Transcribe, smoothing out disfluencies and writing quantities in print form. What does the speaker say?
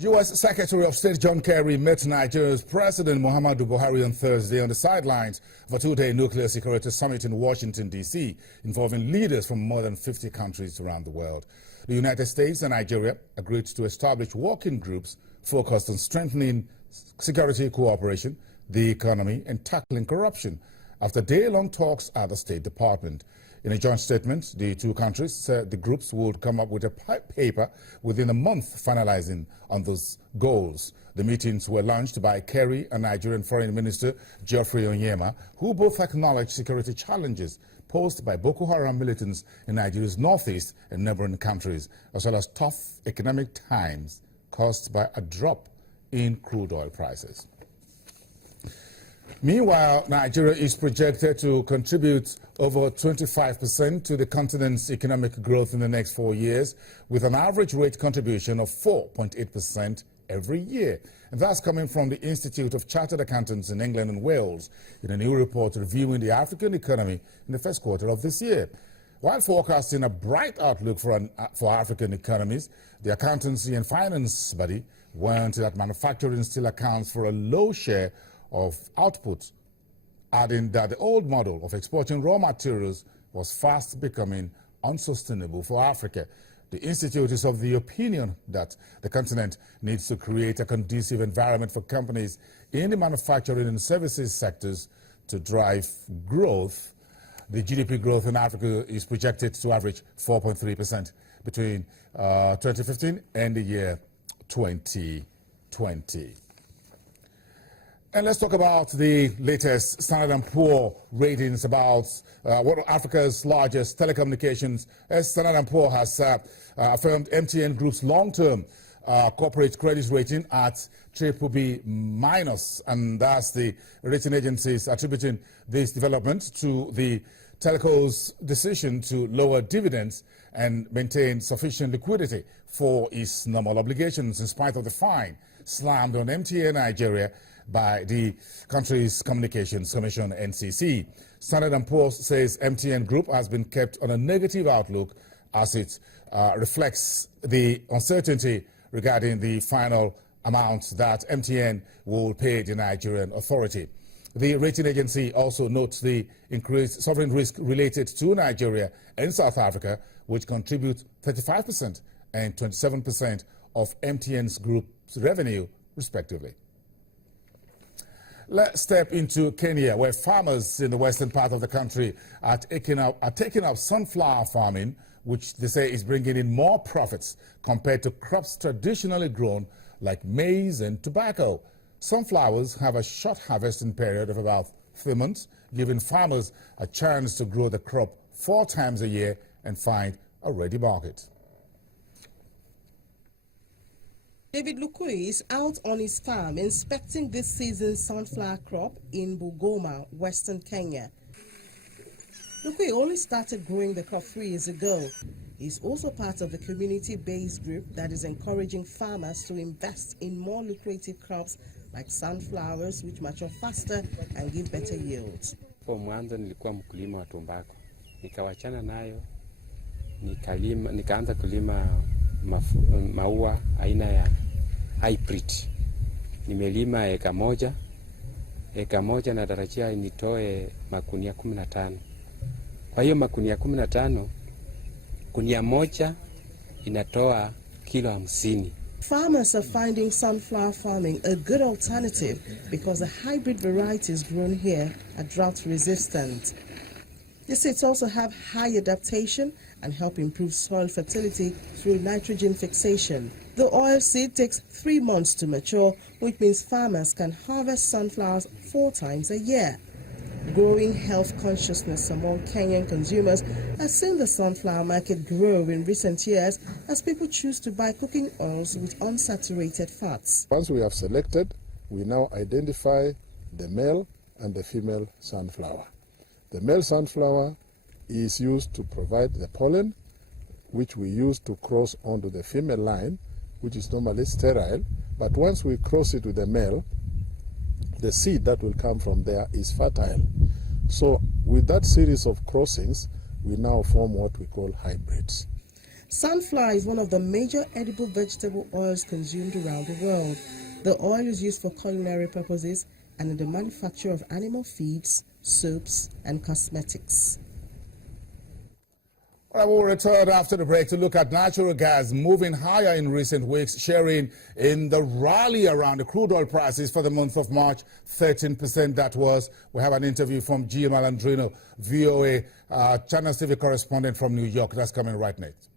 U.S. Secretary of State John Kerry met Nigeria's President Muhammadu Buhari on Thursday on the sidelines of a two-day nuclear security summit in Washington, D.C., involving leaders from more than 50 countries around the world. The United States and Nigeria agreed to establish working groups focused on strengthening security cooperation, the economy, and tackling corruption after day-long talks at the State Department. In a joint statement, the two countries said the groups would come up with a paper within a month finalizing on those goals. The meetings were launched by Kerry and Nigerian Foreign Minister Geoffrey Onyema, who both acknowledged security challenges posed by Boko Haram militants in Nigeria's northeast and neighboring countries, as well as tough economic times caused by a drop in crude oil prices. Meanwhile, Nigeria is projected to contribute over 25% to the continent's economic growth in the next 4 years, with an average rate contribution of 4.8% every year. And that's coming from the Institute of Chartered Accountants in England and Wales in a new report reviewing the African economy in the first quarter of this year. While forecasting a bright outlook for African economies, the Accountancy and Finance body warned that manufacturing still accounts for a low share of output, adding that the old model of exporting raw materials was fast becoming unsustainable for Africa. The Institute is of the opinion that the continent needs to create a conducive environment for companies in the manufacturing and services sectors to drive growth. The GDP growth in Africa is projected to average 4.3% between 2015 and the year 2020. And let's talk about the latest Standard & Poor's ratings about one of Africa's largest telecommunications. As Standard & Poor's has affirmed MTN Group's long-term corporate credit rating at BBB-, and that's the rating agencies attributing this development to the telco's decision to lower dividends and maintain sufficient liquidity for its normal obligations in spite of the fine slammed on MTN Nigeria by the country's Communications Commission, NCC. Standard & Poor's says MTN Group has been kept on a negative outlook as it reflects the uncertainty regarding the final amount that MTN will pay the Nigerian authority. The rating agency also notes the increased sovereign risk related to Nigeria and South Africa, which contribute 35% and 27% of MTN's group's revenue, respectively. Let's step into Kenya, where farmers in the western part of the country are taking up sunflower farming, which they say is bringing in more profits compared to crops traditionally grown like maize and tobacco. Sunflowers have a short harvesting period of about 3 months, giving farmers a chance to grow the crop 4 times a year and find a ready market. David Lukui is out on his farm inspecting this season's sunflower crop in Bungoma, Western Kenya. Lukui only started growing the crop 3 years ago. He's also part of the community-based group that is encouraging farmers to invest in more lucrative crops like sunflowers, which mature faster and give better yields. Kwa mwanzo nilikuwa mkulima wa tumbako. Nikawachana nayo, nikaanza kulima maua aina ya hybrid. Nimelima eka moja na tarajia nitoe makunia 15. Kwa hiyo makunia 15, kunia moja inatoa kilo 50. Farmers are finding sunflower farming a good alternative because the hybrid varieties grown here are drought resistant. The seeds also have high adaptation and help improve soil fertility through nitrogen fixation. The oil seed takes 3 months to mature, which means farmers can harvest sunflowers 4 times a year. Growing health consciousness among Kenyan consumers has seen the sunflower market grow in recent years as people choose to buy cooking oils with unsaturated fats. Once we have selected, we now identify the male and the female sunflower. The male sunflower is used to provide the pollen, which we use to cross onto the female line, which is normally sterile. But once we cross it with the male, the seed that will come from there is fertile. So with that series of crossings, we now form what we call hybrids. Sunflower is one of the major edible vegetable oils consumed around the world. The oil is used for culinary purposes and in the manufacture of animal feeds, soaps, and cosmetics. Well, we'll return after the break to look at natural gas moving higher in recent weeks, sharing in the rally around the crude oil prices for the month of March, 13% that was. We have an interview from Gio Malandrino, VOA Channels TV correspondent from New York. That's coming right next.